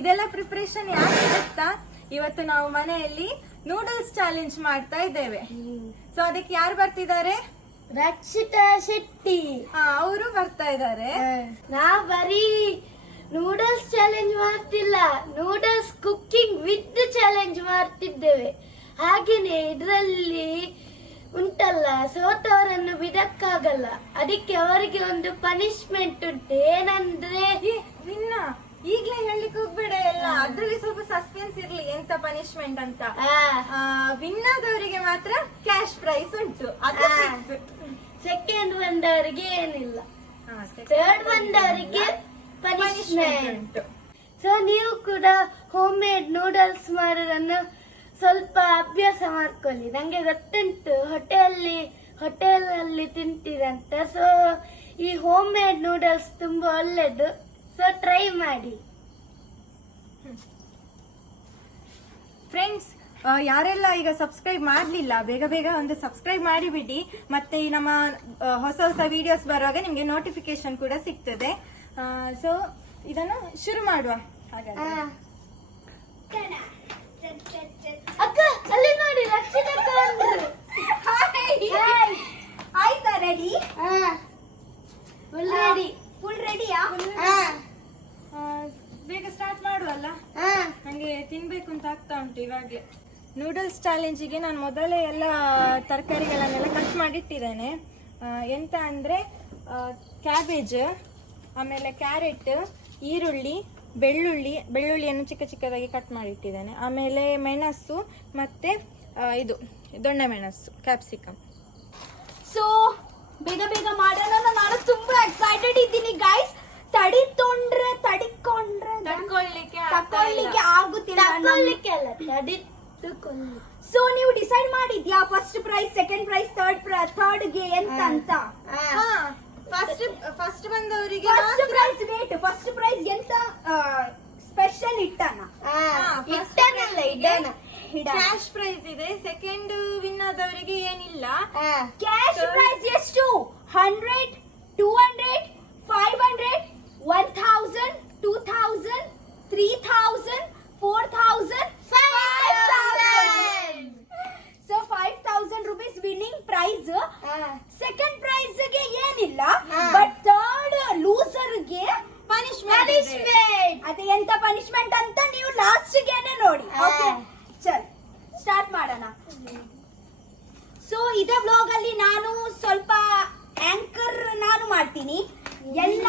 ಇದೆಲ್ಲ ಪ್ರಿಪರೇಷನ್ ಯಾಕೆ ಗೊತ್ತಾ? ಇವತ್ತು ನಾವು ಮನೆಯಲ್ಲಿ ನೂಡಲ್ಸ್ ಚಾಲೆಂಜ್ ಮಾಡ್ತಾ ಇದ್ದೇವೆ. ಸೊ ಅದಕ್ಕೆ ಯಾರು ಬರ್ತಿದ್ದಾರೆ? ರಕ್ಷಿತಾ ಶೆಟ್ಟಿ. ಅವರು ಬರ್ತಾ ಇದ್ದಾರೆ. ನಾ ಬರೀ ನೂಡಲ್ಸ್ ಚಾಲೆಂಜ್ ಮಾಡ್ತಿಲ್ಲ, ನೂಡಲ್ಸ್ ಕುಕಿಂಗ್ ವಿತ್ ಚಾಲೆಂಜ್ ಮಾಡ್ತಿದ್ದೇವೆ. ಹಾಗೇನೆ ಇದರಲ್ಲಿ ಉಂಟಲ್ಲ, ಸೋತವರನ್ನು ಬಿಡಕ್ಕಾಗಲ್ಲ. ಅದಕ್ಕೆ ಅವರಿಗೆ ಒಂದು ಪನಿಷ್ಮೆಂಟ್ ಉಂಟು. ಏನಂದ್ರೆ ಈಗ್ಲೇ ಹೇಳಲಿಕ್ಕೆ ಹೋಗ್ಬೇಡ ಎಲ್ಲ, ಅದ್ರಲ್ಲಿ ಸ್ವಲ್ಪ ಸಸ್ಪೆನ್ಸ್ ಇರ್ಲಿ ಎಂತ ಪನಿಷ್ಮೆಂಟ್ ಅಂತ. ವಿನ್ ಆದವರಿಗೆ ಮಾತ್ರ ಕ್ಯಾಶ್ ಪ್ರೈಸ್ ಉಂಟು. ಸೆಕೆಂಡ್ ಬಂದವರಿಗೆ ಏನಿಲ್ಲ, ಥರ್ಡ್ ಬಂದವರಿಗೆ ಪನಿಷ್ಮೆಂಟ್. ಸೊ ನೀವು ಕೂಡ ಹೋಮ್ ಮೇಡ್ ನೂಡಲ್ಸ್ ಮಾಡೋದನ್ನು ಸ್ವಲ್ಪ ಅಭ್ಯಾಸ ಮಾಡ್ಕೊಳ್ಳಿ. ನಂಗೆ ಗೊತ್ತುಂಟು ಹೋಟೆಲಲ್ಲಿ ತಿಂತೀರಂತ. ಸೊ ಈ ಹೋಮ್ ಮೇಡ್ ನೂಡಲ್ಸ್ ತುಂಬಾ ಒಳ್ಳೇದು. ಸೊ ಟ್ರೈ ಮಾಡಿ ಫ್ರೆಂಡ್ಸ್. ಯಾರೆಲ್ಲ ಈಗ ಸಬ್ಸ್ಕ್ರೈಬ್ ಮಾಡಲಿಲ್ಲ, ಬೇಗ ಬೇಗ ಒಂದು ಸಬ್ಸ್ಕ್ರೈಬ್ ಮಾಡಿಬಿಡಿ. ಮತ್ತೆ ಈ ನಮ್ಮ ಹೊಸ ಹೊಸ ವಿಡಿಯೋಸ್ ಬರುವಾಗ ನಿಮಗೆ ನೋಟಿಫಿಕೇಶನ್ ಕೂಡ ಸಿಗ್ತದೆ. ಸೊ ಇದನ್ನು ಶುರು ಮಾಡುವ. ಹಾಗಾದ್ರೆ ಅಕ್ಕ ಅಲ್ಲಿ ನೋಡಿ, ರಕ್ಷಿತಾ ಆಯ್ತಾ? ರೆಡಿ? ಫುಲ್ ರೆಡಿಯಾ? ಬೇಗ ಸ್ಟಾರ್ಟ್ ಮಾಡುವಲ್ಲ, ನಂಗೆ ತಿನ್ಬೇಕು ಅಂತ ಆಗ್ತಾ ಉಂಟು ಇವಾಗಲೇ. ನೂಡಲ್ಸ್ ಚಾಲೆಂಜಿಗೆ ನಾನು ಮೊದಲೇ ಎಲ್ಲ ತರಕಾರಿಗಳನ್ನೆಲ್ಲ ಕಟ್ ಮಾಡಿಟ್ಟಿದ್ದೇನೆ. ಎಂತ ಅಂದರೆ ಕ್ಯಾಬೇಜ್, ಆಮೇಲೆ ಕ್ಯಾರೆಟ್, ಈರುಳ್ಳಿ, ಬೆಳ್ಳುಳ್ಳಿಯನ್ನು ಚಿಕ್ಕ ಚಿಕ್ಕದಾಗಿ ಕಟ್ ಮಾಡಿಟ್ಟಿದ್ದೇನೆ. ಆಮೇಲೆ ಮೆಣಸು ಮತ್ತೆ ಇದು ದೊಣ್ಣೆ ಮೆಣಸು, ಕ್ಯಾಪ್ಸಿಕಮ್. ಸೊ ಬೇಗ ಬೇಗ ಮಾಡೋಣ. ನಾನು ತುಂಬಾ ಎಕ್ಸೈಟೆಡ್ ಇದ್ದೀನಿ ಗೈಸ್. ತಡ್ಕೊಳ್ಳಿಕ್ಕೆ ಆಗುತ್ತಿಲ್ಲ. ಸೊ ನೀವು ಡಿಸೈಡ್ ಮಾಡಿದ್ಯಾ first prize, second prize, third ಗೆ ಎಂತ ಅಂತ? ಫಸ್ಟ್ ಬಂದವರಿಗೆ ಫಸ್ಟ್ ಪ್ರೈಸ್ ಎಂತ ಸ್ಪೆಷಲ್ ಇಟ್ಟನ? ಕ್ಯಾಶ್ ಪ್ರೈಸ್ ಇದೆ. ಸೆಕೆಂಡ್ ವಿನ್ ಆದವರಿಗೆ ಏನಿಲ್ಲ. ಕ್ಯಾಶ್ ಪ್ರೈಸ್ ಎಷ್ಟು? 100, 200, 500, 1000, 2000, 3000, 4000, 5000. So 5000 rupees winning prize. Second prize ಗೆ ಏನಿಲ್ಲ, ಬಟ್ ಥರ್ಡ್ ಲೂಸರ್ ಗೆ ಪನಿಷ್ಮೆಂಟ್. ಅದೇ ಎಂತ ಪನಿಷ್ಮೆಂಟ್ ಅಂತ ನೀವು ಲಾಸ್ಟ್ ಗೆನೆ ನೋಡಿ. ಓಕೆ, ಚಲ್ ಸ್ಟಾರ್ಟ್ ಮಾಡೋಣ. ಸೊ ಇದೇ ವ್ಲಾಗ್ ಅಲ್ಲಿ ನಾನು ಸ್ವಲ್ಪ ಆಂಕರ್ ನಾನು ಮಾಡ್ತೀನಿ. ಎಲ್ಲ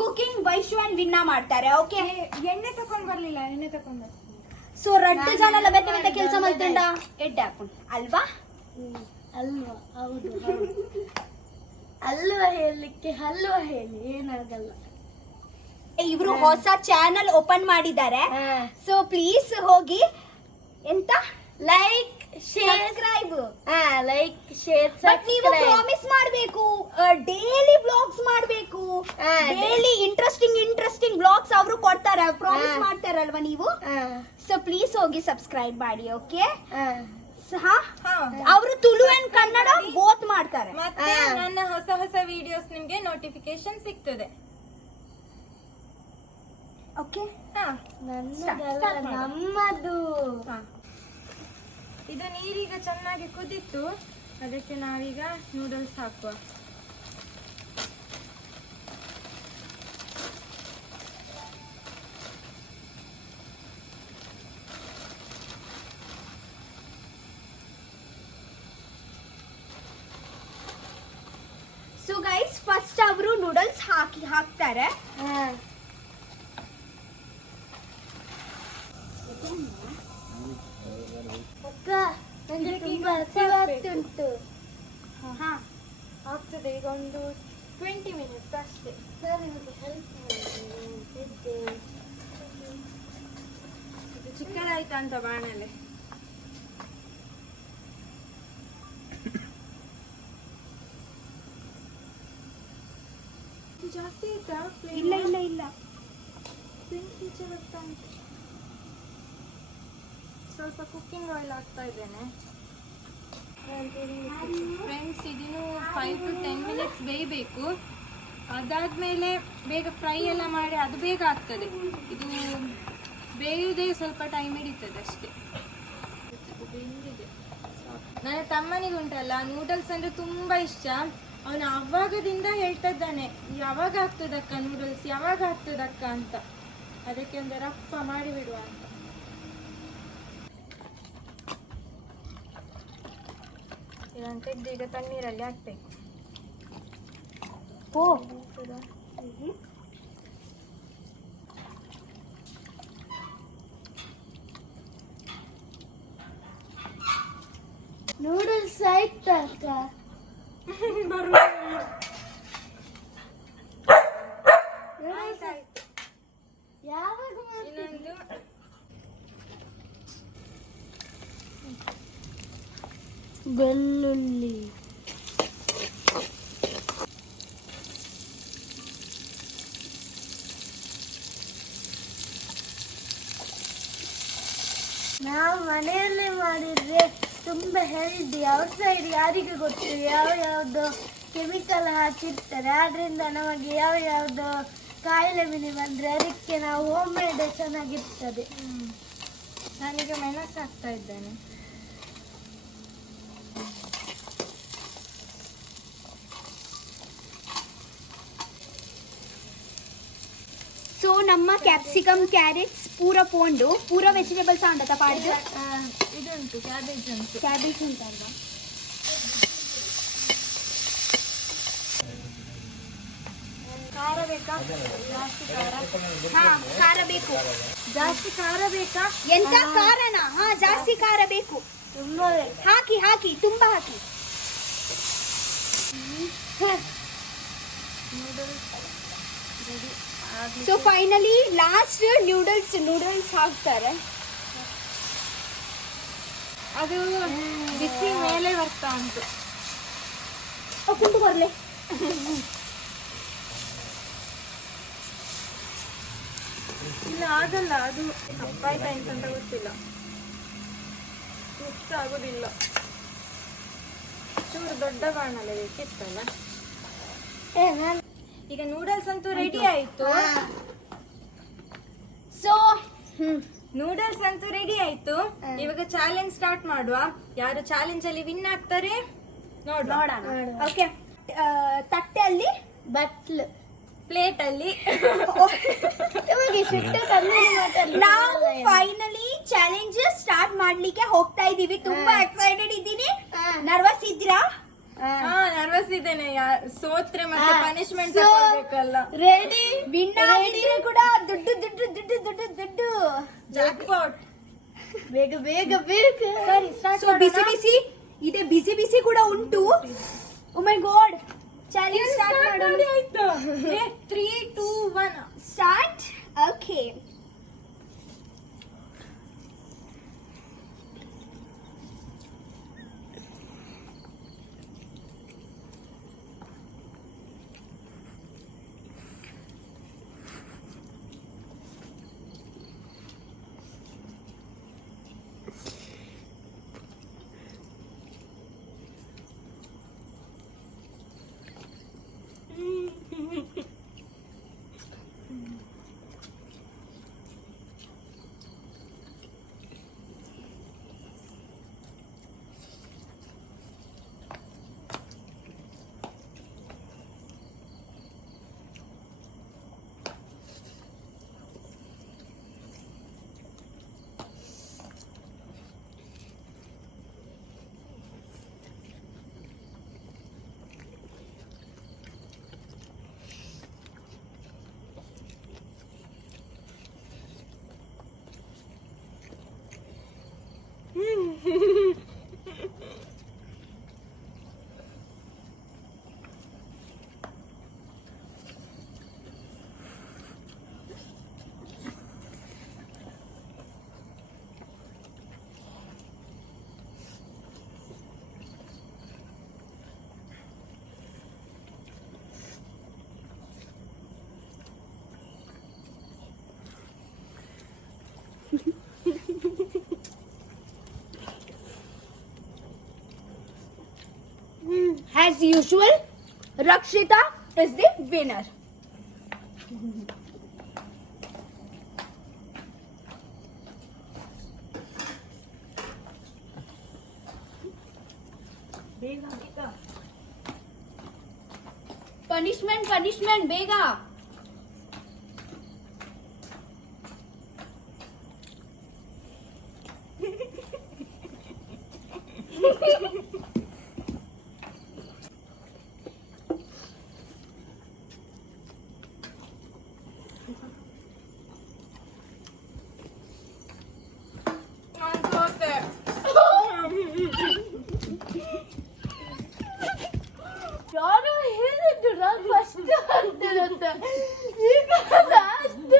ಕುಕಿಂಗ್ ವೈಶ್ವನ್ ವಿನ್ನ ಮಾಡ್ತಾರೆ. ಓಕೆ, ಎಣ್ಣೆ ತಕೊಂಡ್ ಬರ್ಲಿಲ್ಲ, ಎಣ್ಣೆ ತಕೊಂಡ್ ಬರ್ತೀನಿ. ಸೊ ರಡ್ಡು ಜನ ಬೆತ್ತ ಬೆತ್ತ ಕೆಲಸ ಮಾಡ್ತಂಡ ಎಡ್ಡೆ ಹಾಕೊಂಡು ಅಲ್ವಾ? ಅಲ್ವಾ? ಹೌದು. ಅಲ್ವಾ ಹೇಳಲಿಕ್ಕೆ ಹಲ್ವಾ ಹೇಳಿ, ಏನಾಗಲ್ಲ. ಇವರು ಹೊಸ ಚಾನಲ್ ಓಪನ್ ಮಾಡಿದ್ದಾರೆ. ಸೊ ಪ್ಲೀಸ್ ಹೋಗಿ ಎಂತ like subscribe, like share. But ನೀವು ಪ್ರಾಮಿಸ್ ಮಾಡಬೇಕು, ಡೈಲಿ ಬ್ಲಾಗ್ಸ್ ಮಾಡಬೇಕು. ಡೈಲಿ ಇಂಟ್ರೆಸ್ಟಿಂಗ್ ಬ್ಲಾಗ್ಸ್ ಅವರು ಕೊಡ್ತಾರೆ, ಪ್ರಾಮಿಸ್ ಮಾಡ್ತಾರಲ್ವಾ ನೀವು? ಸೊ ಪ್ಲೀಸ್ ಹೋಗಿ ಸಬ್ಸ್ಕ್ರೈಬ್ ಮಾಡಿ. ಓಕೆ, ಅವರು ತುಳು ಅಂಡ್ ಕನ್ನಡ ಬೋತ್ ಮಾಡ್ತಾರೆ. ಮತ್ತೆ ನನ್ನ ಹೊಸ ಹೊಸ ವಿಡಿಯೋಸ್ ನಿಮ್ಗೆ ನೋಟಿಫಿಕೇಶನ್ ಸಿಗ್ತದೆ. ಓಕೆ, ನಮ್ಮದು ಇದು ನೀರೀಗ ಚೆನ್ನಾಗಿ ಕುದಿತ್ತು, ಅದಕ್ಕೆ ನಾವೀಗ ನೂಡಲ್ಸ್ ಹಾಕುವ. ಸೊ ಗೈಸ್, ಫಸ್ಟ್ ಅವರು ನೂಡಲ್ಸ್ ಹಾಕ್ತಾರೆ. ನನಗೆ ತುಂಬಾ ಹಸಿವಾಗ್ತುಂಟು. ಆಗ್ತದೆ ಈಗ ಒಂದು 20 ಮಿನಿಟ್ಸ್ ಅಷ್ಟೇ. ಸರ್ ನಿಮಗೆ ಹೆಲ್ಪ್ ಮಾಡಿದ್ದೆ. ಇದು ಚಿಕ್ಕದಾಯ್ತಾ ಅಂತ ಬಾಣಲೆ. ಜಾಸ್ತಿ ಆಯ್ತಾ? ಇಲ್ಲ, ಸ್ವಲ್ಪ ಕುಕ್ಕಿಂಗ್ ಆಯಿಲ್ ಹಾಕ್ತಾ ಇದ್ದೇನೆ. ಫ್ರೆಂಡ್ಸ್, ಇದನ್ನು 5 to 10 ಮಿನಿಟ್ಸ್ ಬೇಯಬೇಕು. ಅದಾದ್ಮೇಲೆ ಬೇಗ ಫ್ರೈ ಎಲ್ಲ ಮಾಡಿ ಅದು ಬೇಗ ಆಗ್ತದೆ. ಇದು ಬೇಯುವುದೇ ಸ್ವಲ್ಪ ಟೈಮ್ ಹಿಡಿತದೆ ಅಷ್ಟೇ. ನನ್ನ ತಮ್ಮನಿಗುಂಟಲ್ಲ ನೂಡಲ್ಸ್ ಅಂದ್ರೆ ತುಂಬಾ ಇಷ್ಟ. ಅವನು ಅವಾಗದಿಂದ ಹೇಳ್ತಾ ಇದ್ದಾನೆ, ಯಾವಾಗ ಆಗ್ತದಕ್ಕ ನೂಡಲ್ಸ್, ಯಾವಾಗ ಆಗ್ತದಕ್ಕ ಅಂತ. ಅದಕ್ಕೆ ಒಂದು ರಪ್ಪ ಮಾಡಿಬಿಡುವ ಅಂತ. ಇದನ್ನು ತೆಗೆದು ಈಗ ತಣ್ಣೀರಲ್ಲಿ ಹಾಕ್ಬೇಕು. ನೂಡಲ್ಸ್ ಆಯ್ತಾ ಅಕ್ಕ? ಯಾವಾಗ ಇನ್ನೊಂದು ಬೆಳ್ಳುಳ್ಳಿ, ನಾವು ಮನೆಯಲ್ಲೇ ಮಾಡಿದ್ರೆ ತುಂಬಾ ಹೆಲ್ದಿ. ಔಟ್ ಸೈಡ್ ಯಾರಿಗೆ ಗೊತ್ತು ಯಾವ ಯಾವ್ದು ಕೆಮಿಕಲ್ ಹಾಕಿರ್ತಾರೆ. ಆದ್ರಿಂದ ನಮಗೆ ಯಾವ ಯಾವ್ದು ಕಾಯಿಲೆ ಬಿನಿ ಬಂದ್ರೆ ಅದಕ್ಕೆ ನಾವು ಹೋಮ್ ಮೇಡ್ ಚೆನ್ನಾಗಿರ್ತದೆ. ನಾನೀಗ ಮೆಣಸು ಹಾಕ್ತಾ ಇದ್ದೇನೆ. ಸೊ ನಮ್ಮ ಕ್ಯಾಪ್ಸಿಕಮ್, ಕ್ಯಾರೆಟ್ಸ್ ಪೂರ ಪೋಂಡು ಪೂರ ವೆಜಿಟೇಬಲ್ಸ್ ಉಂಟಾ ಪಾಡಿದು? ಇದುಂಟು, ಕ್ಯಾಬೇಜ್ ಉಂಟು. ಕ್ಯಾಬೇಜ್ ಉಂಟಲ್ವಾ? ಖಾರ ಬೇಕಾ? ಜಾಸ್ತಿ ಖಾರ? ಹಾ, ಖಾರ ಬೇಕು. ಜಾಸ್ತಿ ಖಾರ ಬೇಕಾ? ಎಂತ ಖಾರನಾ? ಹಾ, ಜಾಸ್ತಿ ಖಾರ ಬೇಕು. ಹಾಕಿ ಹಾಕಿ, ತುಂಬಾ ಹಾಕಿ. Noodles ready. So finally last noodles ಹಾಕ್ತಾರೆ. ಅದು ಬಿಸಿ ಮೇಲೆ ಬರ್ತಾ ಉಂಟು. ಕುಂಟು ಬರ್ಲೆ. ಇಲ್ಲ ಆಗಲ್ಲ, ಅದು ತಪ್ಪಾಯ್ತಾ ಅಂತ ಗೊತ್ತಿಲ್ಲ. ಮಿಕ್ಸ್ ಆಗೋದಿಲ್ಲ. ಚೂರು ದೊಡ್ಡ ಬಾಣಲೆ ಬೇಕಿತ್ತಲ್ಲ. ಈಗ ನೂಡಲ್ಸ್ ಅಂತೂ ರೆಡಿ ಆಯ್ತು. ಸೊ ನೂಡಲ್ಸ್ ಅಂತೂ ರೆಡಿ ಆಯ್ತು. ಇವಾಗ ಚಾಲೆಂಜ್ ಸ್ಟಾರ್ಟ್ ಮಾಡುವ. ಯಾರು ಚಾಲೆಂಜ್ ಅಲ್ಲಿ ವಿನ್ ಆಗ್ತಾರೆ ನೋಡೋಣ. ಓಕೆ, ತಟ್ಟೆಯಲ್ಲಿ ಬಟ್ಲು, ಪ್ಲೇಟ್ ಅಲ್ಲಿ ನಾವು ಫೈನಲಿ ಚಾಲೆಂಜ್ ಸ್ಟಾರ್ಟ್ ಮಾಡ್ಲಿಕ್ಕೆ ಹೋಗ್ತಾ ಇದೀವಿ. ತುಂಬಾ ಎಕ್ಸೈಟೆಡ್ ಇದ್ದೀನಿ. ನರ್ವಸ್ ಇದ್ದೀರಾ? ನರ್ವಸ್ ಇದ್ದೇನೆ. ಸೋತ್ರೆ ಮತ್ತೆ ಪನಿಷ್ಮೆಂಟ್ ತಗೊಳ್ಬೇಕಲ್ಲ. ರೆಡಿ? ವಿನ್ ಆಗಿದ್ರೆ ಕೂಡ ದುಡ್ಡು ದುಡ್ಡು ದುಡ್ಡು ದುಡ್ಡು ದುಡ್ಡು ಜಾಕ್ಪಾಟ್. ಬೇಗ ಬೇಗ ಬೇಗ. ಸರಿ, ಸ್ಟಾರ್ಟ್ ಮಾಡೋಣ. ಬಿಸಿ ಬಿಸಿ ಇದೆ, ಬಿಸಿ ಬಿಸಿ ಕೂಡ ಉಂಟು. ಓ ಮೈ ಗಾಡ್, ಚಾಲೆಂಜ್ ಸ್ಟಾರ್ಟ್ ಮಾಡೋಣ. ಆಯ್ತು. 3, 2, 1 start. Okay, as usual, Rakshita is the winner. Punishment, ಬೇಗ. ಯಾರು ಹೇಳಿದ್ದು ನಾನು ಫಸ್ಟ್ ಅಂತೇನಂತ, ಈಗ ಲಾಸ್ಟ್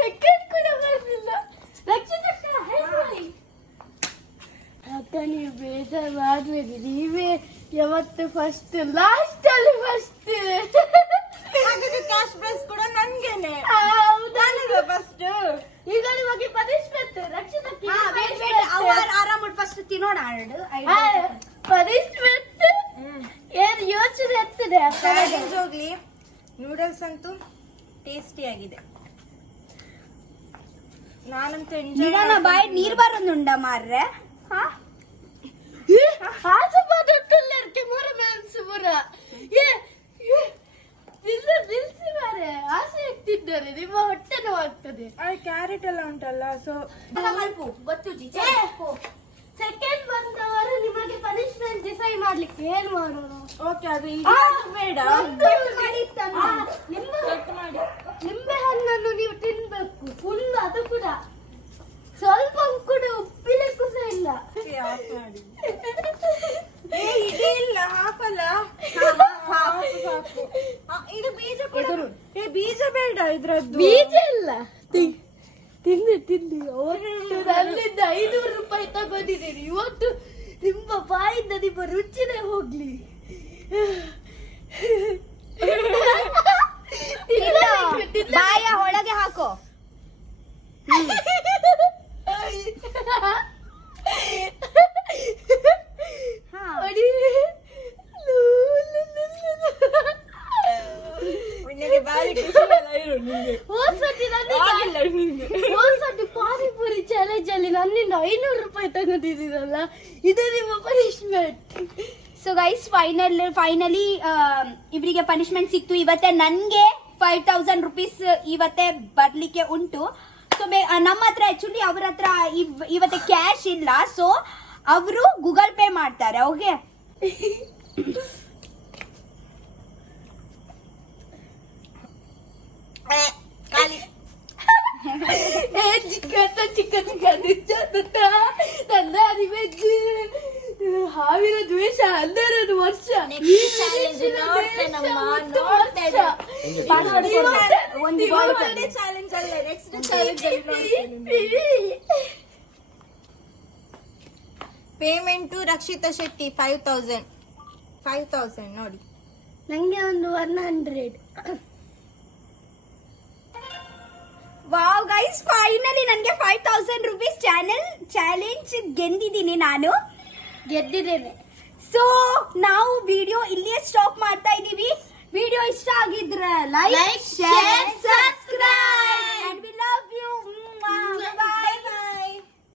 ಸೆಕೆಂಡ್ ಕೂಡ ಬರಲಿಲ್ಲ. ರಕ್ಷಿತಕ್ಕ ಹೇಳಿ ಅಕ್ಕ, ನೀವು ಬೇಜಾರು ಮಾಡಬೇಡಿ, ನೀವೇ ಯಾವತ್ತು ಫಸ್ಟ್, ಲಾಸ್ಟ್ ಅಲ್ಲಿ ಫಸ್ಟ್. ಕ್ಯಾಶ್ ಪ್ರೈಸ್ ಕೂಡ ನನ್ಗೇನೆ. ಫಸ್ಟ್ ಈಗ ನಿಮಗೆ ಪನಿಷ್ಮೆಂಟ್. ರಕ್ಷಿತಕ್ಕೆ ಆರಾಮ ಫಸ್ಟ್ ತಿನ್ನೋಣ. ಪನಿಷ್ಮೆಂಟ್ ಏನ್ ಯೋಚನೆ ಆಗ್ತದೆ. ಚಾಲೆಂಜ್ ಹೋಗ್ಲಿ, ನೂಡಲ್ಸ್ ಅಂತೂ ಟೇಸ್ಟಿ ಆಗಿದೆ. ನಾನಂತೂ ಎಂಜಾಯ್. ಬಾಯಿ ನೀರ್ ಬರೋದುಂಡ ಮಾರ್ರೆ. ನಿಲ್ಸಿ ಮಾರೆ, ಆಸೆ ಆಗ್ತಿದ್ದಾರೆ, ನಿಮ್ಮ ಹೊಟ್ಟೆ ನೋವಾಗ್ತದೆ. ಕ್ಯಾರೆಟ್ ಎಲ್ಲ ಉಂಟಲ್ಲ, ಸೊ ಗೊತ್ತು. ಸೆಕೆಂಡ್ ಬಂದವರು ನಿಮಗೆ ಪನಿಷ್ಮೆಂಟ್ ಡಿಸೈಡ್ ಮಾಡ್ಲಿಕ್ಕೆ ಏನ್ ಮಾಡೋಣ? ಓಕೆ, ಅದು ಬೇಡ. ನಿಂಬೆ ಹಣ್ಣನ್ನು ನೀವು ತಿನ್ಬೇಕು ಫುಲ್, ಅದು ಕೂಡ ಸ್ವಲ್ಪ ಕೂಡ ಉಪ್ಪಿಲೆ ಕೂಡ ಇಲ್ಲ. ಇಲ್ಲ, ಹಾಫ್ ಅಲ್ಲ, ಇದು ಬೀಜ ಕೂಡ. ಬೀಜ ಬೇಡ, ಇದ್ರದ್ದು ಬೀಜ ಇಲ್ಲ. ತಿಂದು ಅವತ್ತು ಅಲ್ಲಿಂದ 500 ರೂಪಾಯಿ ತಗೊಂಡಿದ್ದೀನಿ. ಇವತ್ತು ನಿಮ್ಮ ಬಾಯಿಂದ ನಿಮ್ಮ ರುಚಿನೇ ಹೋಗ್ಲಿ. ಬಾಯ ಒಳಗೆ ಹಾಕೋ. ಪಾನಿಪುರಿ ಚಾಲೆಂಜ್ ಅಲ್ಲಿ ನನ್ನಿಂದ 500 ರೂಪಾಯಿ ತಗೊಂಡಿದ್ದೀರಲ್ಲ, ಇದು ನಿಮ್ಮ ಪನಿಷ್ಮೆಂಟ್. ಸೊ ಗೈಸ್, ಫೈನಲಿ ಇವರಿಗೆ ಪನಿಷ್ಮೆಂಟ್ ಸಿಕ್ತು. ಇವತ್ತೇ ನನ್ಗೆ 5000 ರೂಪೀಸ್ ಇವತ್ತೇ ಬರ್ಲಿಕ್ಕೆ ಉಂಟು. ಸೊ ನಮ್ಮ ಹತ್ರ ಆಕ್ಚುಲಿ ಅವ್ರ ಹತ್ರ ಇವತ್ತೆ ಕ್ಯಾಶ್ ಇಲ್ಲ, ಸೊ ಅವರು ಗೂಗಲ್ ಪೇ ಮಾಡ್ತಾರೆ. ಓಕೆ, ನನ್ನ ಅರಿವೆಜ್ಜಿ 1000 ದ್ವೇಷ 12 ವರ್ಷ. ಪೇಮೆಂಟು ರಕ್ಷಿತಾ ಶೆಟ್ಟಿ 5000 ನೋಡಿ. ನಂಗೆ ಒಂದು 100. ವಾವ್ ಗೈಸ್, ಫೈನಲಿ ನನಗೆ 5000 ರೂಪೀಸ್ ಚಾಲೆಂಜ್ ಗೆದ್ದಿದ್ದೇನೆ. ಸೊ ನಾವು ವಿಡಿಯೋ ಇಲ್ಲಿಯೇ ಸ್ಟಾಪ್ ಮಾಡ್ತಾ ಇದೀವಿ. ವಿಡಿಯೋ ಇಷ್ಟ ಆಗಿದ್ರೆ like, share, subscribe, and we love you.